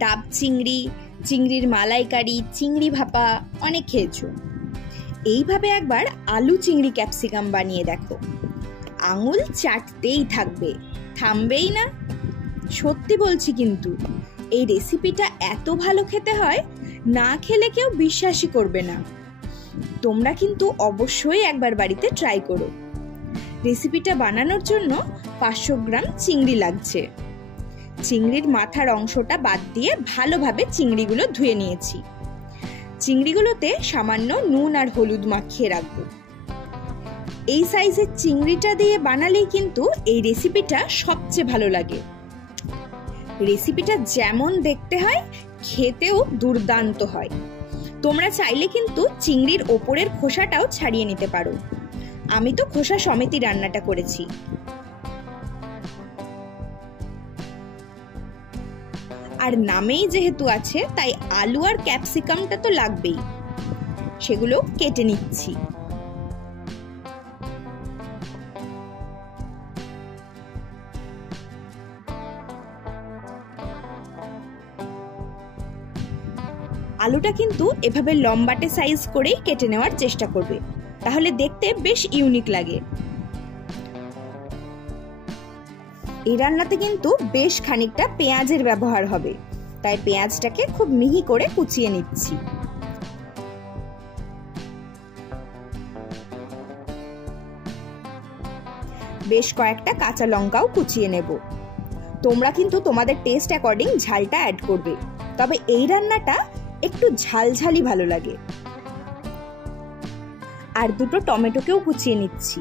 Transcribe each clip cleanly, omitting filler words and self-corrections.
ডাব চিংড়ি, চিংড়ির মালাইকারি, চিংড়ি ভাপা অনেক খেয়েছো। এইভাবে একবার আলু চিংড়ি ক্যাপসিকাম বানিয়ে দেখো, আঙুল চাটতেই থাকবে, থামবেই না। সত্যি বলছি, কিন্তু এই রেসিপিটা এত ভালো খেতে হয়, না খেলে কেউ বিশ্বাসই করবে না। তোমরা কিন্তু অবশ্যই একবার বাড়িতে ট্রাই করো। রেসিপিটা বানানোর জন্য 500 গ্রাম চিংড়ি লাগছে। চিংড়ির মাথার অংশটা বাদ দিয়ে ভালোভাবে চিংড়িগুলো ধুয়ে নিয়েছি। চিংড়িগুলোতে সামান্য নুন আর হলুদ মাখিয়ে রাখবো। এই সাইজের চিংড়িটা দিয়ে বানালেই কিন্তু এই রেসিপিটা সবচেয়ে ভালো লাগে। রেসিপিটা যেমন দেখতে হয়, খেতেও দুর্দান্ত হয়। তোমরা চাইলে কিন্তু চিংড়ির ওপরের খোসাটাও ছাড়িয়ে নিতে পারো। আমি তো খোসা সমেতই রান্নাটা করেছি। আর নামেই যেহেতু আছে, তাই আলু আর ক্যাপসিকামটা তো লাগবেই। সেগুলো কেটে নিচ্ছি। আলুটা কিন্তু এভাবে লম্বাটে সাইজ করেই কেটে নেওয়ার চেষ্টা করবে, তাহলে দেখতে বেশ ইউনিক লাগে। এই রান্নাতে কিন্তু বেশ খানিকটা পেঁয়াজের ব্যবহার হবে, তাই পেঁয়াজটাকে খুব মিহি করে কুচিয়ে নিচ্ছি। বেশ কয়েকটা কাঁচা লঙ্কাও কুচিয়ে নেব। তোমরা কিন্তু তোমাদের টেস্ট অ্যাকর্ডিং ঝালটা অ্যাড করবে, তবে এই রান্নাটা একটু ঝালঝালি ভালো লাগে। আর দুটো টমেটোকেও কুচিয়ে নিচ্ছি।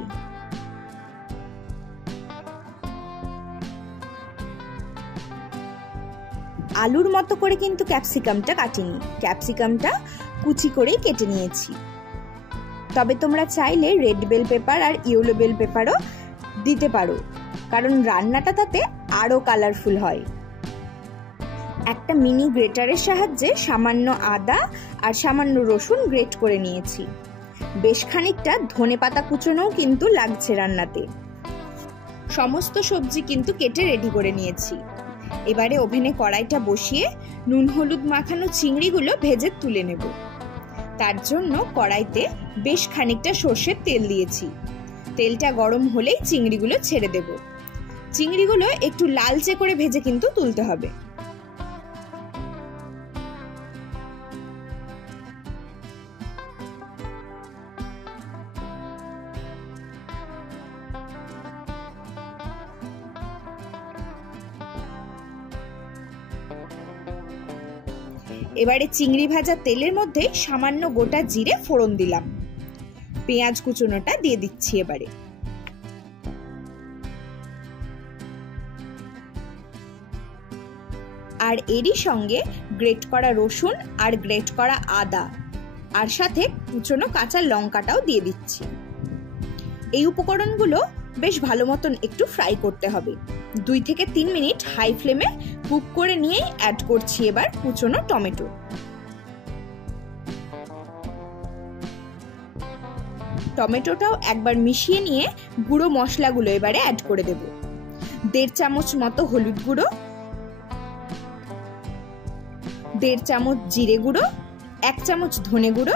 আলুর মতো করে কিন্তু ক্যাপসিকামটা কাটিনি, ক্যাপসিকামটা কুচি করেই কেটে নিয়েছি। তবে তোমরা চাইলে রেড বেল পেপার আর ইয়েলো বেল পেপারও দিতে পারো, কারণ রান্নাটা তাতে আরো কালারফুল হয়। একটা মিনি গ্রেটারের সাহায্যে সামান্য আদা আর সামান্য রসুন গ্রেট করে নিয়েছি। বেশ খানিকটা ধনেপাতা কুচোনোও কিন্তু লাগছে রান্নাতে। সমস্ত সবজি কিন্তু কেটে রেডি করে নিয়েছি। এবারে ওভেনে কড়াইটা বসিয়ে নুন হলুদ মাখানো চিংড়িগুলো ভেজে তুলে নেব। তার জন্য কড়াইতে বেশ খানিকটা সর্ষের তেল দিয়েছি। তেলটা গরম হলেই চিংড়িগুলো ছেড়ে দেব। চিংড়িগুলো একটু লালচে করে ভেজে কিন্তু তুলতে হবে। এবারে চিংড়ি ভাজা তেলের মধ্যে সামান্য গোটা জিরে ফোড়ন দিলাম। পেঁয়াজ কুচোনোটা দিয়ে দিচ্ছি এবারে। আর এরই সঙ্গে গ্রেট করা রসুন আর গ্রেট করা আদা আর সাথে কুচোনো কাঁচা লঙ্কাটাও দিয়ে দিচ্ছি। এই উপকরণগুলো বেশ ভালো মতন একটু ফ্রাই করতে হবে। 2 থেকে 3 মিনিট হাই ফ্লেমে কুক করে নিয়েই অ্যাড করছি এবার কুচোনো টমেটো। টমেটোটাও একবার মিশিয়ে নিয়ে গুঁড়ো মশলাগুলো এবারে অ্যাড করে দেব। 1.5 চামচ মতো হলুদ গুঁড়ো, 1.5 চামচ জিরে গুঁড়ো, 1 চামচ ধনে গুঁড়ো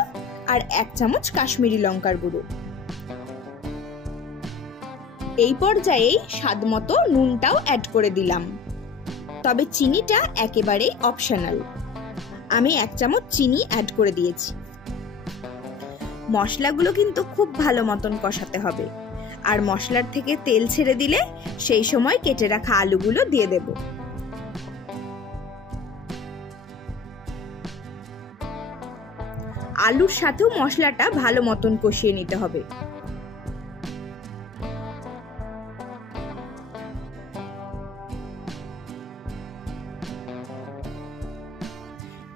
আর 1 চামচ কাশ্মীরি লঙ্কার গুঁড়ো। এই পর্যায়েই স্বাদ মতো নুনটাও অ্যাড করে দিলাম। তবে চিনিটা একেবারেই অপশনাল। আমি 1 চামচ চিনি অ্যাড করে দিয়েছি। মশলাগুলো কিন্তু খুব ভালো মতন কষাতে হবে। আর মশলার থেকে তেল ছেড়ে দিলে সেই সময় কেটে রাখা আলুগুলো দিয়ে দেব। আলুর সাথেও মশলাটা ভালো মতন কষিয়ে নিতে হবে।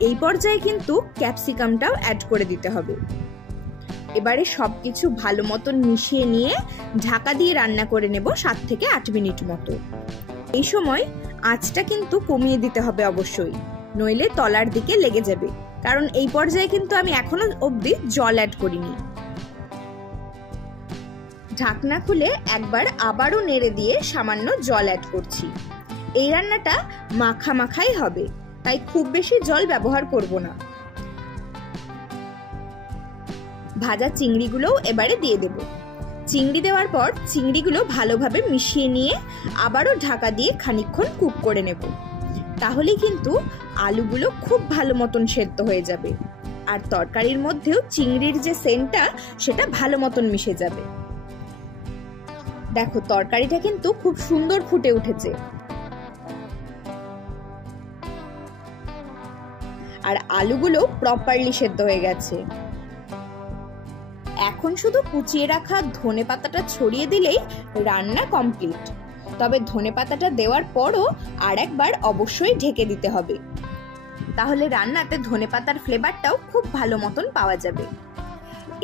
এই পর্যায়ে কিন্তু ক্যাপসিকামটাও অ্যাড করে দিতে হবে। এবারে সবকিছু ভালো মতন মিশিয়ে নিয়ে ঢাকা দিয়ে রান্না করে নেব 7 থেকে 8 মিনিট মতো। এই সময় আঁচটা কিন্তু কমিয়ে দিতে হবে অবশ্যই, নইলে তলার দিকে লেগে যাবে। কারণ এই পর্যায়ে কিন্তু আমি এখনো অবধি জল অ্যাড করিনি। ঢাকনা খুলে একবার আবারও নেড়ে দিয়ে সামান্য জল অ্যাড করছি। এই রান্নাটা মাখা মাখাই হবে, তাই খুব বেশি জল ব্যবহার করব না। ভাজা চিংড়িগুলোও এবারে দিয়ে দেব। চিংড়ি দেওয়ার পর চিংড়িগুলো ভালোভাবে মিশিয়ে নিয়ে আবারও ঢাকা দিয়ে খানিকক্ষণ কুক করে নেব। তাহলে কিন্তু আলুগুলো খুব ভালো মতন সেদ্ধ হয়ে যাবে আর তরকারির মধ্যেও চিংড়ির যে সেন্টটা সেটা ভালো মতন মিশে যাবে। দেখো তরকারিটা কিন্তু খুব সুন্দর ফুটে উঠেছে আর আলুগুলো প্রপারলি সেদ্ধ হয়ে গেছে। এখন শুধু কুচিয়ে রাখা ধনেপাতাটা ছড়িয়ে দিলেই রান্না কমপ্লিট। তবে ধনেপাতাটা দেওয়ার পরও আরেকবার অবশ্যই ঢেকে দিতে হবে, তাহলে রান্নাতে ধনেপাতার ফ্লেভারটাও খুব ভালো মতন পাওয়া যাবে।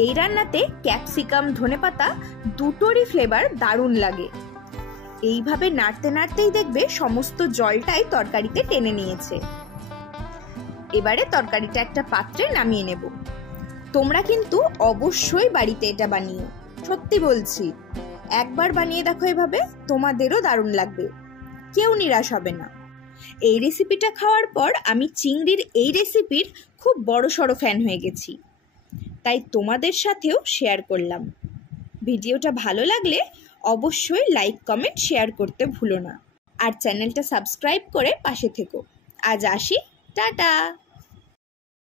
এই রান্নাতে ক্যাপসিকাম ধনেপাতা দুটোরই ফ্লেভার দারুণ লাগে। এইভাবে নাড়তে নাড়তেই দেখবে সমস্ত জলটাই তরকারিতে টেনে নিয়েছে। এবারে তরকারিটা একটা পাত্রে নামিয়ে নেব। তোমরা কিন্তু অবশ্যই বাড়িতে এটা বানিও, সত্যি বলছি, একবার বানিয়ে দেখো এভাবে, তোমাদেরও দারুণ লাগবে, কেউ নিরাশ হবে না। এই রেসিপিটা খাওয়ার পর আমি চিংড়ির এই রেসিপির খুব বড়সড় ফ্যান হয়ে গেছি, তাই তোমাদের সাথেও শেয়ার করলাম। ভিডিওটা ভালো লাগলে অবশ্যই লাইক কমেন্ট শেয়ার করতে ভুলো না আর চ্যানেলটা সাবস্ক্রাইব করে পাশে থেকো। আজ আসি, টাটা।